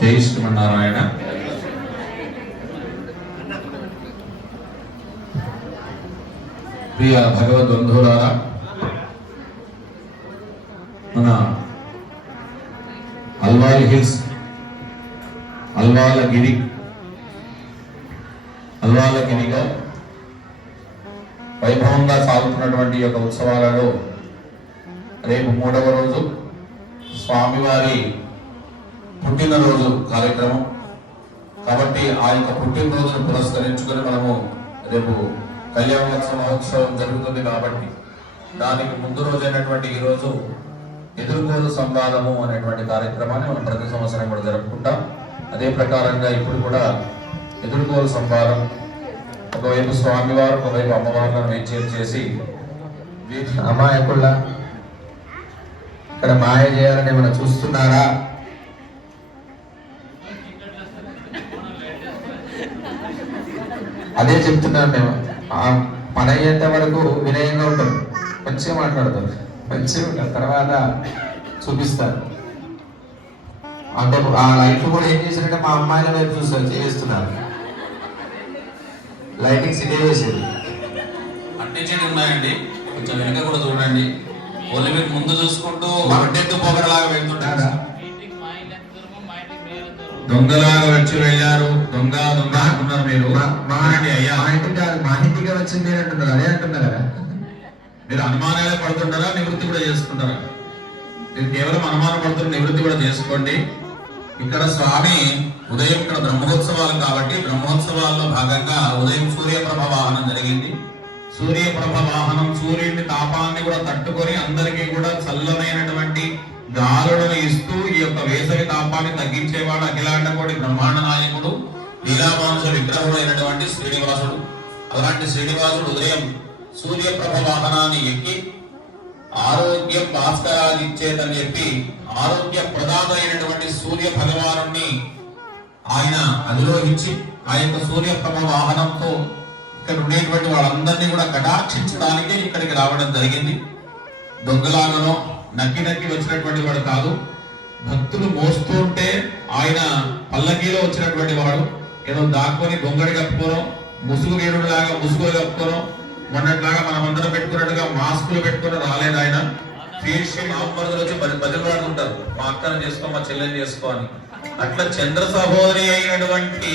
జై శ్రీమన్నారాయణ. ప్రియ భగవద్బంధువులారా, మన అల్వాల్ హిల్స్, అల్వాలగిరిగా వైభవంగా సాగుతున్నటువంటి యొక్క ఉత్సవాలలో రేపు 3వ రోజు స్వామివారి పుట్టినరోజు కార్యక్రమం కాబట్టి ఆ యొక్క పుట్టినరోజును పురస్కరించుకొని మనము రేపు కళ్యాణోత్సవ మహోత్సవం జరుగుతుంది. కాబట్టి దానికి ముందు రోజైనటువంటి ఈరోజు ఎదుర్కోలు సంవాదము అనేటువంటి కార్యక్రమాన్ని మనం ప్రతి సంవత్సరం కూడా జరుపుకుంటాం. అదే ప్రకారంగా ఇప్పుడు కూడా ఎదుర్కోలు సంవాదం, ఒకవైపు స్వామివారు ఒకవైపు అమ్మవార్లను వేచేరు చేసి అమాయకుళ్ళ ఇక్కడ మాయ చేయాలని మనం చూస్తున్నారా? అదే చెప్తున్నాను. మేము పని అయ్యేంత వరకు వినయంగా ఉంటాం, మంచిగా మాట్లాడతాం, మంచిగా ఉంటాం, తర్వాత చూపిస్తారు. అంటే ఆ లైట్ కూడా ఏం చేశారంటే మా అమ్మాయిల వైపు చూస్తారు, చేస్తున్నారు. లైటింగ్స్ ఇదే వేసేది. అన్ని చెడు ఉన్నాయండి, కొంచెం వెనక కూడా చూడండి. ఓన్లీ మీరు ముందు చూసుకుంటూ ఒడ్డెత్తు పొగరలాగా వెళ్తుంటారా? దొంగలాగా వచ్చి వెళ్ళారు, దొంగ దొంగ అంటున్నారు మీరు. అయ్యా మాహితిగా వచ్చింది అంటున్నారు, అదే అంటున్నారు కదా. మీరు అనుమానాలే పడుతుంటారా, నివృత్తి కూడా చేసుకుంటారా? మీరు కేవలం అనుమానం పడుతున్న నివృత్తి కూడా చేసుకోండి. ఇక్కడ స్వామి ఉదయం ఇక్కడ బ్రహ్మోత్సవాలు కాబట్టి బ్రహ్మోత్సవాల్లో భాగంగా ఉదయం సూర్యప్రభ వాహనం జరిగింది. సూర్యప్రభ వాహనం సూర్యుని తాపాన్ని కూడా తట్టుకొని అందరికీ కూడా చల్లమైనటువంటి గాలులను ఇస్తూ ఈ యొక్క వేసవి తాపాన్ని తగ్గించేవాడు అఖిలాండ కోటి బ్రహ్మాండ నాయకుడు లీలామానుష విగ్రహుడు అయినటువంటి శ్రీనివాసుడు. అలాంటి శ్రీనివాసుడు ఉదయం సూర్యప్రభ వాహనాన్ని ఎక్కి ఆరోగ్యం భాస్కరాలు ఇచ్చేదని చెప్పి ఆరోగ్య ప్రదాత అయినటువంటి సూర్య భగవాను ఆయన అధిరోహించి ఆ యొక్క సూర్యప్రభ వాహనంతో ఇక్కడ ఉండేటువంటి వాళ్ళందరినీ కూడా కటాక్షించడానికి ఇక్కడికి రావడం జరిగింది. దొంగలాగనో నక్కి వచ్చినటువంటి వాడు కాదు. భక్తులు మోస్తూ ఉంటే ఆయన పల్లకీలో వచ్చినటువంటి వాడు. ఏదో దాక్కొని గొంగడి కప్పుకోనో ముసుగు వీరుడులాగా ముసుగులు కప్పుకోనో మొన్నట్లాగా మనమందరం పెట్టుకున్నట్టుగా మాస్కులు పెట్టుకుని రాలేదు ఆయన. మామరుదులు వచ్చి బదిలాడుతుంటారు, మా అక్కను చేసుకో, మా చెల్లెని చేసుకో అని. అట్లా చంద్ర సహోదరి అయినటువంటి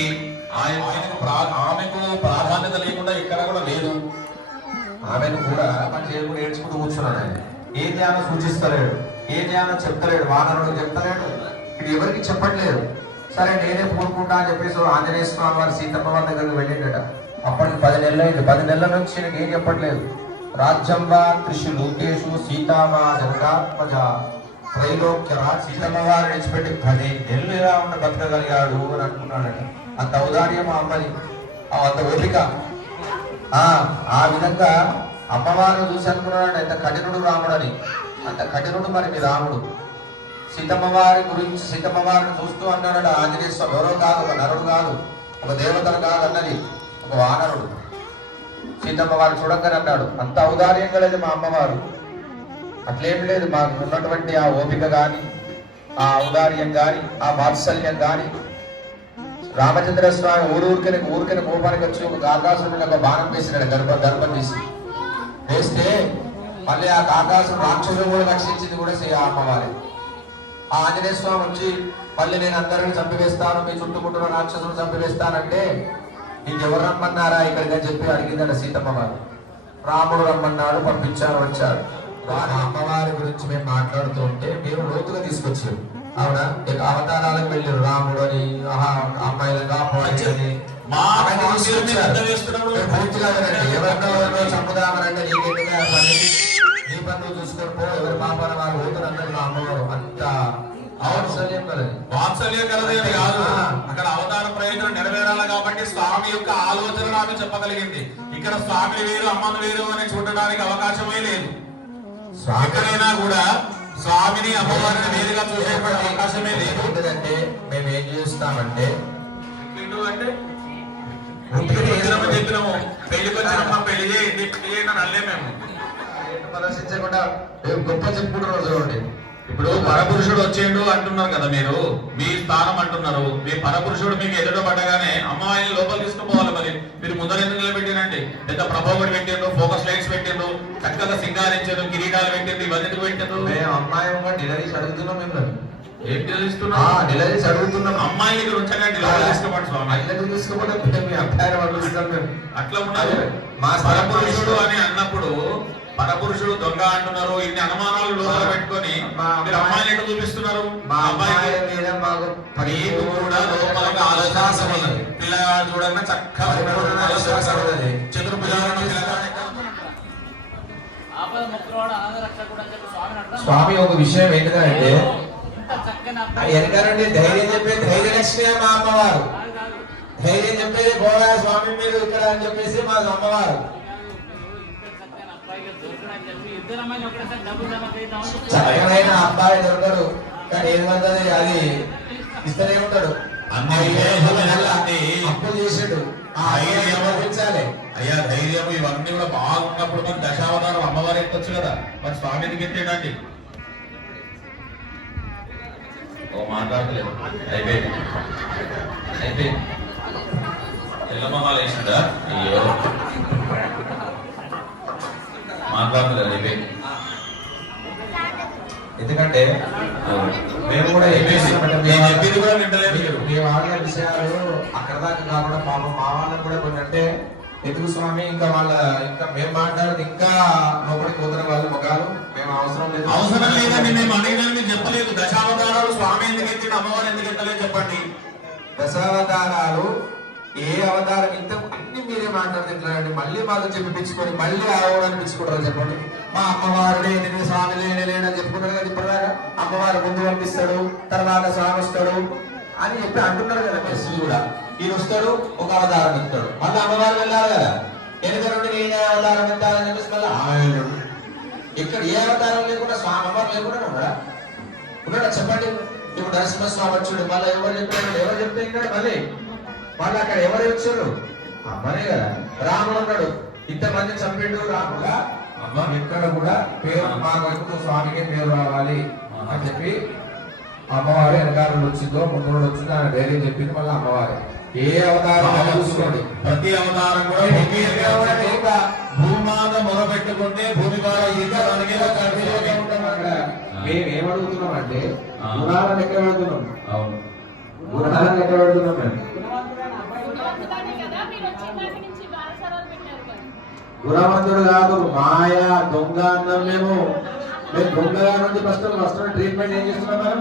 ఆమెకు ప్రాధాన్యత లేకుండా ఇక్కడ కూడా లేదు. ఆమెను కూడా చేయకుండా ఏడ్చుకుంటూ కూర్చున్నాడు ఆయన. ఏ ధ్యానం సూచిస్తలేడు, ఏ ధ్యానం చెప్తలేడు, వానరుడు చెప్తలేడు, ఇది ఎవరికి చెప్పట్లేదు. సరే నేనే పూనుకుంటా అని చెప్పేసి ఆంజనేయ స్వామి వారి సీతమ్మ వారి దగ్గరికి వెళ్ళిండట. అప్పటికి 10 నెలలు అయింది. 10 నెలల నుంచి నాకు ఏం చెప్పట్లేదు. రాజ్యంబా త్రిషు లోకేషు సీతామా జనకాత్మజ త్రైలోక్యరా. సీతమ్మ వారిని విడిచిపెట్టి 10 నెలలు ఎలా ఉన్న బతకగలిగాడు అని అనుకున్నాడట. అంత ఔదార్యం ఆ అమ్మది, అంత ఓపిక. ఆ విధంగా అమ్మవారిని చూసి అనుకున్నాడు ఎంత కఠినుడు రాముడు అని. అంత కఠినుడు మరి మీ రాముడు. సీతమ్మ వారి గురించి సీతమ్మ వారిని చూస్తూ అన్నాడు ఆంజనేయ స్వామి. ఎవరో కాదు, ఒక నరుడు కాదు, ఒక దేవతలు కాదు అన్నది, ఒక వానరుడు. సీతమ్మ వారు చూడంగానే అన్నాడు. అంత ఔదార్యం కలిగి మా అమ్మవారు. అట్లేం లేదు, మాకు ఉన్నటువంటి ఆ ఓపిక గాని, ఆ ఔదార్యం గాని, ఆ వాత్సల్యం గాని. రామచంద్ర స్వామి ఊరికనే కోపానికి వచ్చి ఒక ఆకాశం ఒక బాణం వేసినాడు, గర్భం తీసి వేస్తే మళ్ళీ ఆ ఆకాశం రాక్షసులు కూడా రక్షించింది కూడా ఆ అమ్మవారి. ఆ ఆంజనేయ స్వామి వచ్చి మళ్ళీ నేను అందరిని చంపివేస్తాను, మీ చుట్టుముట్టున్న రాక్షసులు చంపివేస్తానంటే ఇంకెవరు రమ్మన్నారా ఇక్కడికి అని చెప్పి అడిగిందట సీతమ్మ వారు. రాముడు రమ్మన్నాడు, పంపించాను, వచ్చాడు. వారి అమ్మవారి గురించి మేము మాట్లాడుతూ ఉంటే మీరు లోతుగా తీసుకొచ్చారు. ఆవిడ అవతారాలకు వెళ్ళారు. రాముడు అని, అమ్మాయిలుగా అని పూర్తిగా ఎవరినో చంపుదామనంటే నీ పనులు చూసుకొని పో, ఎవరి పాపన వారు పోతున్నారు మా అమ్మవారు. అంత వాత్సల్యం కలదే కాదు, అక్కడ అవతార ప్రయోజనం నెరవేరాలి కాబట్టి స్వామి యొక్క ఆలోచన ఆమె చెప్పగలిగింది. ఇక్కడ స్వామి వేరు అమ్మను వేరు అని చూడడానికి అవకాశమే లేదు. ఎక్కడైనా కూడా స్వామిని అమ్మవారిని వేరుగా చూసేటువంటి అవకాశమే లేదు. అంటే మేము ఏం చేస్తామంటే చెప్పినాము, పెళ్లికి వచ్చినమ్మా పెళ్లి చేయండి, పెళ్లి చేయండి అని అనలే. మేము ప్రదర్శించకుండా గొప్ప చెప్పుకుంటున్న రోజులు ఉండే ఇప్పుడు పరపురుషుడు వచ్చిండు అంటున్నారు కదా మీరు, మీ స్థానం అంటున్నారు. మీ పరపురుషుడు మీకు ఎదుట పడగానే అమ్మాయిని లోపల తీసుకుపోవాలి. మరి మీరు ముందర ఎందుకు నిలబెట్టినండి? పెద్ద ప్రభావం పెట్టిండ్రు, ఫోకస్ లైట్స్ పెట్టిండ్రు, చక్కగా సింగారించారు, కిరీటాలు పెట్టిండ్రు, ఇవన్నీ ఎందుకు పెట్టిండ్రు? మేము అమ్మాయి డెలివరీస్ అడుగుతున్నాం మిమ్మల్ని. ఏం తెలుస్తున్నా? డెలివరీస్ అడుగుతున్నాం. అమ్మాయి దగ్గర ఉంచకండి, లోపల తీసుకోమండి స్వామి. అట్లా తీసుకోకపోతే మీ అబ్బాయిని పంపిస్తాం మేము. అట్లా ఉండదు. మా పరపురుషుడు అని అన్నప్పుడు పరపురుషుడు దొంగ అంటున్నారు. ఇన్ని అనుమానాలు లోపల పెట్టుకొని మీరు అమ్మాయిని ఎటు చూపిస్తున్నారు? మా అమ్మాయి మీద మాకు మీకు కూడా లోపల ఆలోచన ఉన్నది. పిల్లగాడు చూడండి చక్కగా చతుర్భుజాలను స్వామి ఒక విషయం ఏంటంటే వెనకాలండి ధైర్యం చెప్పే ధైర్యలక్ష్మి మా అమ్మవారు. ధైర్యం చెప్పేది గోడా స్వామి మీరు ఇక్కడ అని చెప్పేసి మా అమ్మవారు. చక్కనైన అబ్బాయి దొరకడు, కానీ ఏమంటది అది ఇస్తూనే ఉంటాడు. అప్పు చేసాడు సమర్పించాలి. అయ్యా ధైర్యం ఇవన్నీ కూడా బాగున్నప్పుడు మరి దశావతారం అమ్మవారు ఎత్తొచ్చు కదా, మరి స్వామి ఎందుకు ఎత్తేడండి? ఓ మాట్లాడలేదు. అయిపోయింది అయిపోయింది. తెల్లమహాలు వేసిందా? అయ్యో మాట్లాడలేదు. అయిపోయింది. ఎందుకంటే మేము కూడా చెప్పింది కూడా వింటలేదు. మీ వాళ్ళ విషయాలు అక్కడ దాకా కాకుండా పాపం మా వాళ్ళని కూడా కొన్ని అంటే ఎందుకు స్వామి ఇంకా మేము మాట్లాడేది ఇంకా లోపలికి పోతున్న వాళ్ళు మొగాలు మేము అవసరం లేదని మేము అడిగినా మీరు చెప్పలేదు. దశావతారాలు స్వామి ఎందుకు ఎత్తిండు, అమ్మవారు ఎందుకు ఎత్తలేదు చెప్పండి. దశావతారాలు ఏ అవతారం ఇంత అన్ని మీరే మాట్లాడుతుంటారండి. మళ్ళీ మాకు చెప్పిపించుకొని మళ్ళీ అనిపించుకుంటారు చెప్పండి. మా అమ్మవారు లేని స్వామి లేని చెప్పుకుంటారు కదా. ఇప్పటిదాకా అమ్మవారు ముందు పంపిస్తాడు, తర్వాత స్వామి వస్తాడు అని చెప్పి అంటున్నారు కదా. మెస్సులు కూడా ఈయన వస్తాడు, ఒక అవతారం ఇస్తాడు, మళ్ళీ అమ్మవారు వెళ్ళాలి కదా. వెనుక నుండి నేను అవతారం ఎత్తాలని చెప్పేసి మళ్ళీ ఆమె ఇక్కడ ఏ అవతారం లేకుండా స్వామి అమ్మవారు లేకుండా ఉన్నాడా చెప్పండి. ఇప్పుడు నరసింహస్వామి వచ్చాడు, మళ్ళీ ఎవరు చెప్తే మళ్ళీ అక్కడ ఎవరు వచ్చారు? అమ్మనే కదా. రాముడు ఉన్నాడు, ఇంతమంది చంపిండు రాముడుగా. అమ్మ ఇక్కడ కూడా పేరు మా వైపు స్వామికి పేరు రావాలి అని చెప్పి అమ్మవారు వెనకాల వచ్చిందో ముందు వచ్చిందో ఆయన ధైర్యం చెప్పింది. మళ్ళీ అమ్మవారు ఏ అవతారం చూసుకోండి, ప్రతి అవతారం కూడా భూమాత మొదలుపెట్టుకుంటే భూమి మేము ఏమడుగుతున్నాం అంటే గుణాలను ఎక్కడ పెడుతున్నాం? గుణాలను ఎక్కడ పెడుతున్నాం? మేము గుణవంతుడు కాదు, మాయ దొంగ అన్నాం. మేము దొంగగా నుంచి ఫస్ట్ ట్రీట్మెంట్ ఏం చేస్తున్నాం?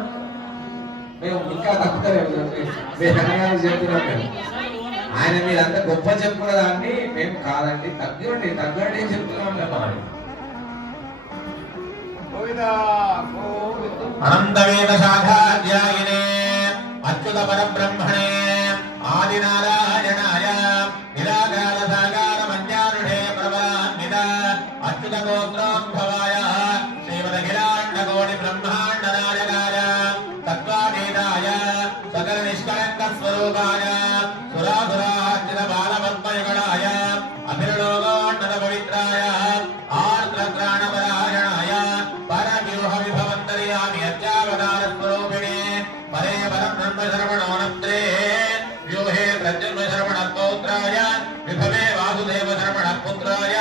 మేము ఇంకా తప్పుతారేమో చెప్తున్నాం. ఆయన మీరంతా గొప్ప చెప్పుకున్న దాన్ని మేము కాదండి, తగ్గండి ఏం చెప్తున్నాం మేము. అనంతవేద శాఖాధ్యాయినే అచ్యుత పరబ్రహ్మణే ఆదినారాయణాయ నిరాకార సాకార మంజారుషే ప్రవరాన్విత అచ్యుత గోత్రోద్భవాయ శ్రీమదఖిలాండకోటి బ్రహ్మాండ నాయకాయ తత్వాతీతాయ సకల నిష్కలంక స్వరూపాయ సురాసురార్జిత బాలపద్మయుగళాయ అభిర్లోకోన్నత పవిత్రాయ ఆర్ద్రత్రాణపరాయణాయ పరవ్యూహ విభవంతర్యామి అత్యావతార స్వరూపిణే పరే పరబ్రహ్మ శరవణోనంత్రే వ్యూహే ప్రత్యున్మ శరవణ పౌత్రాయ విభవే వాసుదేవ శరవణ పుత్రాయ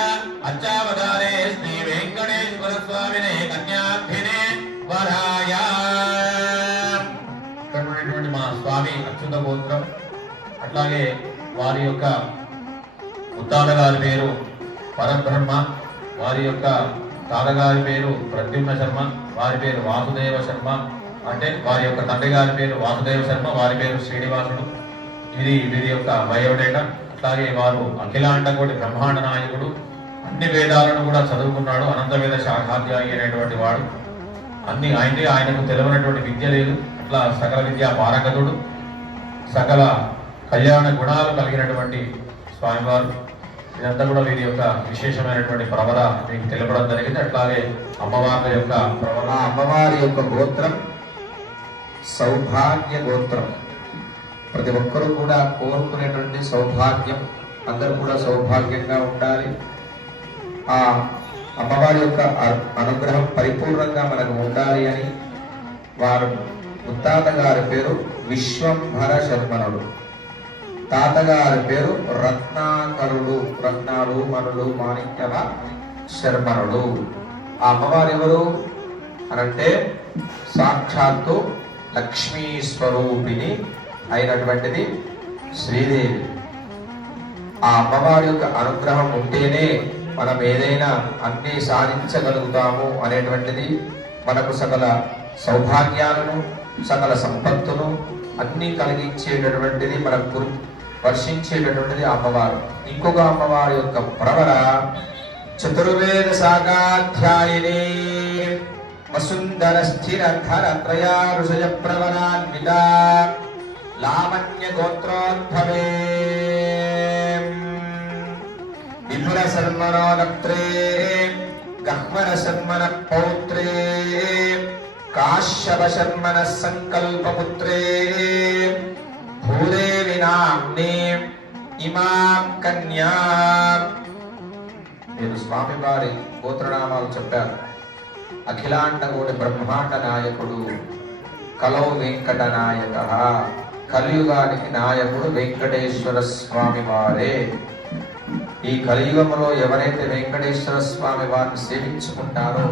అత్యావతారే శ్రీ వెంకటేశ్వర స్వామినే కన్యార్థినే వరాయ. ఇక్కడ మా స్వామి అచ్యుత గోత్రం. అట్లాగే వారి యొక్క ముత్తాతగారి పేరు పరబ్రహ్మ, వారి యొక్క తాతగారి పేరు ప్రద్యుమ్న శర్మ, వారి పేరు వాసుదేవ శర్మ. అంటే వారి యొక్క తండ్రి గారి పేరు వాసుదేవ శర్మ, వారి పేరు శ్రీనివాసుడు. ఇది వీరి యొక్క బయోడేటా. అట్లాగే వారు అఖిలాండకోటి బ్రహ్మాండ నాయకుడు, అన్ని వేదాలను కూడా చదువుకున్నాడు. అనంతవేద శాఖాధ్యాయి అనేటువంటి వాడు. ఆయనకు తెలియనటువంటి విద్య లేదు. అట్లా సకల విద్యా పారగతుడు, సకల కళ్యాణ గుణాలు కలిగినటువంటి స్వామివారు. ఇదంతా కూడా వీరి యొక్క విశేషమైనటువంటి ప్రవర మీకు తెలపడం జరిగింది. అట్లాగే అమ్మవారి యొక్క ప్రవర, అమ్మవారి యొక్క గోత్రం సౌభాగ్య గోత్రం. ప్రతి ఒక్కరూ కూడా కోరుకునేటువంటి సౌభాగ్యం, అందరూ కూడా సౌభాగ్యంగా ఉండాలి. ఆ అమ్మవారి యొక్క అనుగ్రహం పరిపూర్ణంగా మనకు ఉండాలి అని వారు ముత్తాతగారి పేరు విశ్వంభర శర్మనుడు, తాతగారి పేరు రత్నాకరుడు, రత్నాలు మనులు మాణిక్యవ శర్మనుడు. ఆ అమ్మవారు ఎవరు అనంటే సాక్షాత్తు లక్ష్మీ స్వరూపిణి అయినటువంటిది శ్రీదేవి. ఆ అమ్మవారి యొక్క అనుగ్రహం ఉంటేనే మనం ఏదైనా అన్ని సాధించగలుగుతాము అనేటువంటిది, మనకు సకల సౌభాగ్యాలను సకల సంపత్తును అన్ని కలిగించేటటువంటిది, మనకు వర్షించేటటువంటిది అమ్మవారు. ఇంకొక అమ్మవారి యొక్క ప్రవర చతుర్వేద శాఖాధ్యాయిని వసుంధర స్థిర ధర త్రయా ఋషయ ప్రవరాన్విత లావణ్య గోత్రోద్భవే విధుర శర్మణో నత్రే గహ్వర శర్మణ పౌత్రే కాశ్యప శర్మణ సంకల్పపుత్రే భూదేవి నామ్నే ఇమాం కన్యా. మీరు స్వామి వారి గోత్రనామాలు చెప్పారు. అఖిలాండకోటి బ్రహ్మాండ నాయకుడు, కలౌ వెంకట నాయక, కలియుగానికి నాయకుడు వెంకటేశ్వర స్వామి వారే. ఈ కలియుగంలో ఎవరైతే వెంకటేశ్వర స్వామి వారిని సేవించుకుంటారో